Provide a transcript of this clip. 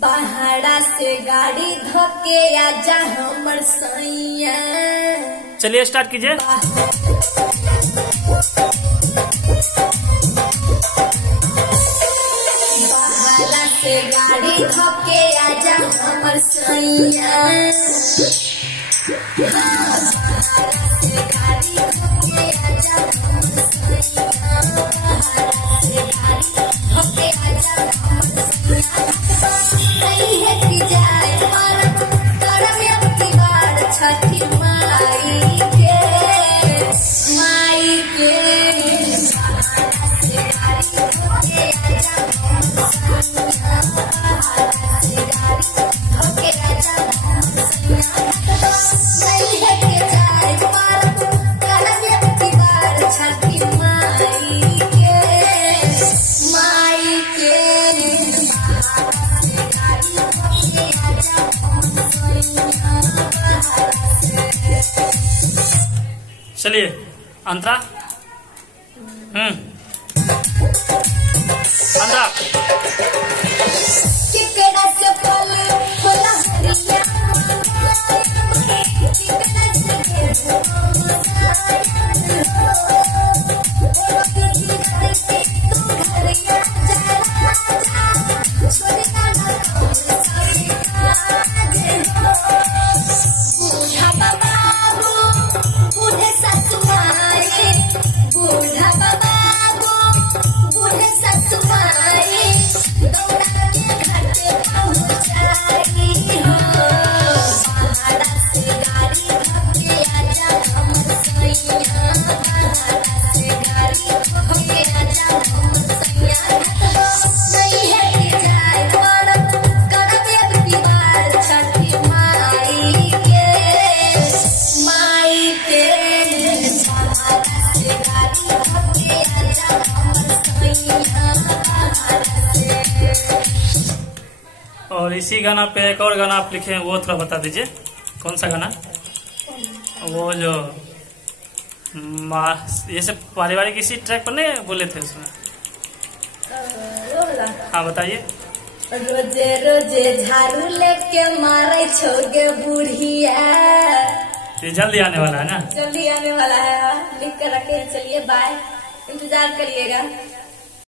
बहारा से गाड़ी धोके आजा हमर सैया। चलिए स्टार्ट कीजिए। बहारा से गाड़ी धोके आजा हमर सैया। बहारा से गाड़ी धोके आजा हमर सैया। बहारा से गाड़ी धोके आजा हमर सैया। नहीं है कि जाए पर करम की बार छठी माई के बहारा से गाड़ी धोके आजा हमर सैया। बहारा से गाड़ी धोके आजा हमर सैया। नहीं है कि जाए पर करम की बार छठी माई के चलिए अंतरा। अंतरा चिकना से पले होला हरिया। चिकना से बूढ़ा बाबा बूढ़े सतुआए। बूढ़ा बाबा बूढ़े सतुआए। दौड़ा के घर पे पहुँचाई हो। बहारा से गाड़ी धोके आजा हमर सैया। बहारा से गाड़ी धोके आजा हमर सैया। नहीं है कि जाए पर करब दीवार छठी माई के बहारा से गाड़ी धोके आजा हमर सैया। बहारा से। और इसी गाना पे एक और गाना आप लिखे हैं, वो थोड़ा बता दीजिए। कौन सा गाना? वो जो ये सब पारिवारिक इसी ट्रैक पर नहीं बोले थे उसमें? हाँ बताइए। रोजे रोजे झाड़ू लेके मारे छोगे बुढ़िया। ये जल्दी आने वाला है ना? जल्दी आने वाला है। लिख कर रखे हैं। चलिए बाय, इंतजार करिएगा।